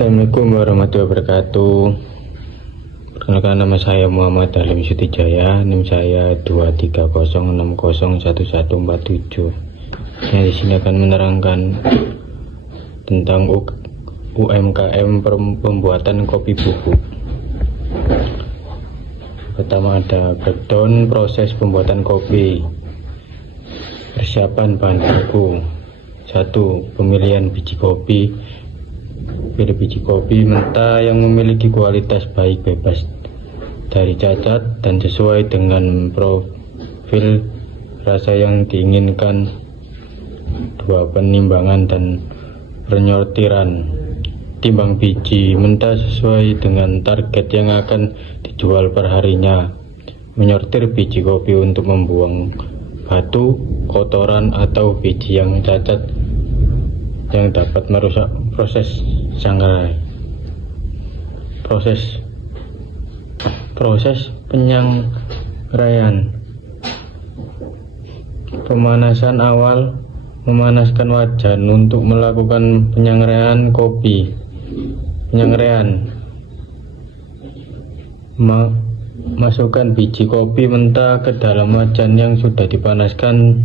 Assalamualaikum warahmatullahi wabarakatuh. Perkenalkan, nama saya Muhammad Halim Sutijaya, NIM saya 230601147, yang di sini akan menerangkan tentang UMKM pembuatan kopi bubuk. Pertama ada breakdown proses pembuatan kopi. Persiapan bahan baku. 1. Pemilihan biji kopi. Pilih biji kopi mentah yang memiliki kualitas baik, bebas dari cacat dan sesuai dengan profil rasa yang diinginkan. 2. Penimbangan dan penyortiran. Timbang biji mentah sesuai dengan target yang akan dijual perharinya. Menyortir biji kopi untuk membuang batu, kotoran atau biji yang cacat yang dapat merusak proses sangrai. Proses penyangraian. Pemanasan awal. Memanaskan wajan untuk melakukan penyangraian kopi. Masukkan biji kopi mentah ke dalam wajan yang sudah dipanaskan.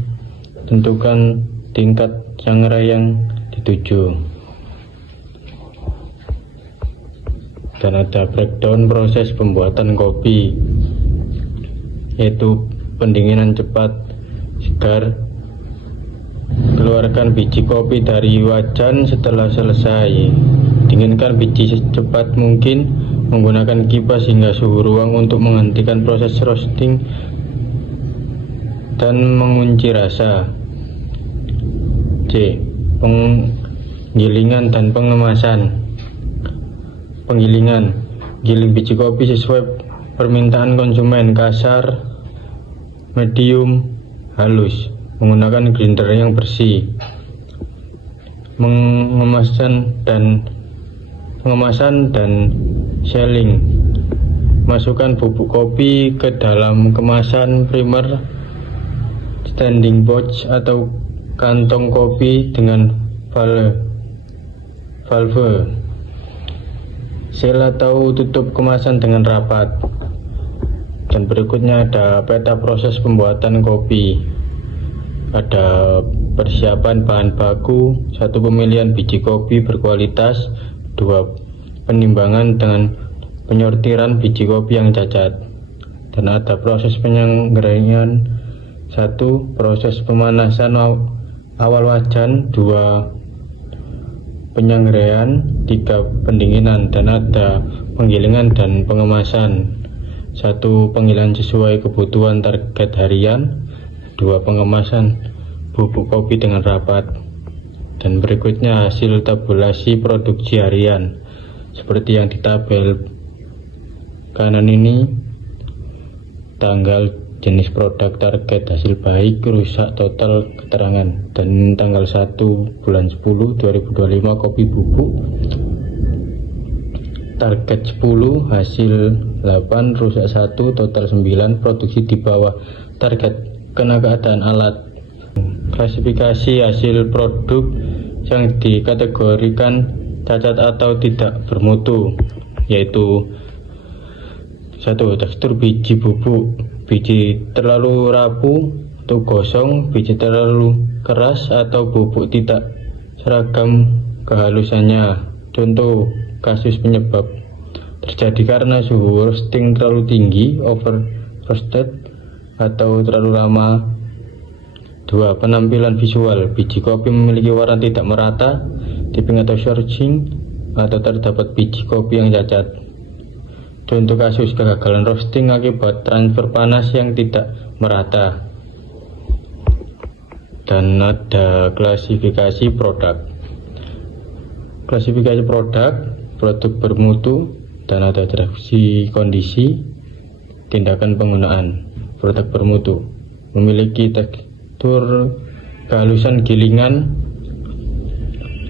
Tentukan tingkat sangrai yang dituju. Dan ada breakdown proses pembuatan kopi, yaitu pendinginan cepat segar. Keluarkan biji kopi dari wajan setelah selesai. Dinginkan biji secepat mungkin menggunakan kipas hingga suhu ruang untuk menghentikan proses roasting dan mengunci rasa. C. Penggilingan dan pengemasan. Penggilingan. Giling biji kopi sesuai permintaan konsumen, kasar, medium, halus, menggunakan grinder yang bersih. Pengemasan dan selling. Masukkan bubuk kopi ke dalam kemasan primer, standing pouch atau kantong kopi dengan valve. Seal atau tutup kemasan dengan rapat. Dan berikutnya ada peta proses pembuatan kopi. Ada persiapan bahan baku. 1. Pemilihan biji kopi berkualitas. 2. Penimbangan dengan penyortiran biji kopi yang cacat. Dan ada proses penyangraian. 1. Proses pemanasan awal wajan. 2. Penyangraian. 3. Pendinginan. Dan ada penggilingan dan pengemasan. 1. Penggilingan sesuai kebutuhan target harian. 2. Pengemasan bubuk kopi dengan rapat. Dan berikutnya hasil tabulasi produksi harian seperti yang di tabel kanan ini. Tanggal, jenis produk, target, hasil baik, rusak, total, keterangan. Dan tanggal 1 bulan 10 2025 kopi bubuk. Target 10, hasil 8, rusak 1, total 9, produksi di bawah target. Kena keadaan alat. Klasifikasi hasil produk yang dikategorikan cacat atau tidak bermutu, yaitu 1. Tekstur biji bubuk. Biji terlalu rapuh atau gosong, biji terlalu keras, atau bubuk tidak seragam kehalusannya. Contoh kasus penyebab terjadi karena suhu roasting terlalu tinggi, over roasted, atau terlalu lama. 2. Penampilan visual. Biji kopi memiliki warna tidak merata, tipping atau shorting, atau terdapat biji kopi yang cacat. Contoh kasus kegagalan roasting akibat transfer panas yang tidak merata. Dan ada klasifikasi produk. Klasifikasi produk bermutu, dan ada deskripsi kondisi, tindakan penggunaan. Produk bermutu memiliki tekstur kehalusan gilingan,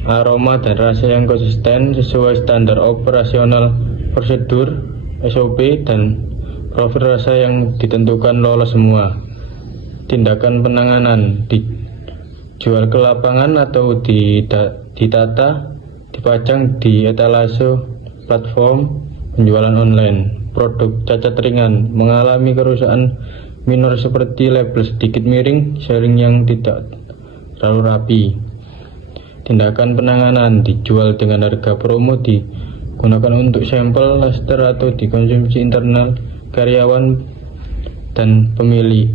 aroma dan rasa yang konsisten sesuai standar operasional prosedur SOP, dan profil rasa yang ditentukan lolos semua. Tindakan penanganan: dijual ke lapangan atau ditata, dipajang di etalase platform penjualan online. Produk cacat ringan mengalami kerusakan minor seperti label sedikit miring, sharing yang tidak terlalu rapi. Tindakan penanganan: dijual dengan harga promo, digunakan untuk sampel, laster, atau dikonsumsi internal karyawan dan pemilik.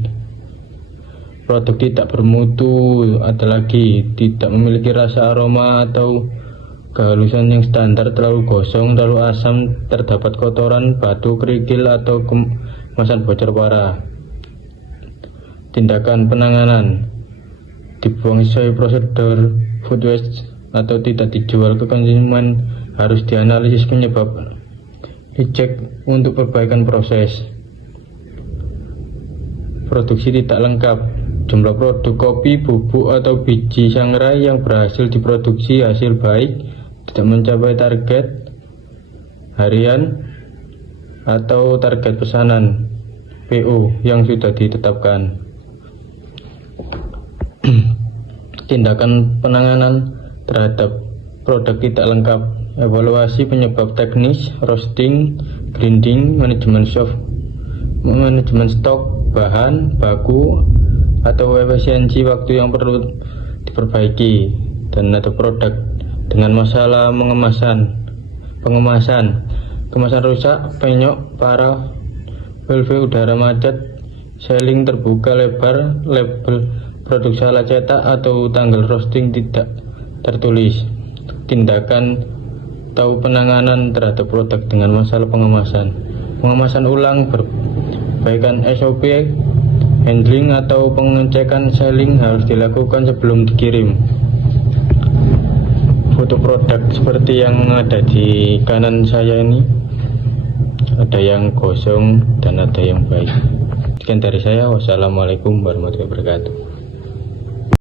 Produk tidak bermutu, ada lagi tidak memiliki rasa, aroma, atau kehalusan yang standar, terlalu gosong, terlalu asam, terdapat kotoran, batu, kerikil, atau kemasan bocor parah. Tindakan penanganan: dibuang sesuai prosedur food waste atau tidak dijual ke konsumen, harus dianalisis penyebab, dicek untuk perbaikan proses. Produksi tidak lengkap: jumlah produk kopi, bubuk, atau biji sangrai yang berhasil diproduksi hasil baik tidak mencapai target harian atau target pesanan PO yang sudah ditetapkan. Tindakan penanganan terhadap produk tidak lengkap: evaluasi penyebab teknis, roasting, grinding, manajemen stok bahan baku atau efisiensi waktu yang perlu diperbaiki, dan ada produk dengan masalah pengemasan, kemasan rusak, penyok parah, valve udara macet, sealing terbuka lebar, label produk salah cetak, atau tanggal roasting tidak tertulis. Tindakan atau penanganan terhadap produk dengan masalah pengemasan ulang, perbaikan SOP, handling atau pengecekan sealing harus dilakukan sebelum dikirim. Foto produk seperti yang ada di kanan saya ini, ada yang gosong dan ada yang baik. Sekian dari saya. Wassalamualaikum warahmatullahi wabarakatuh.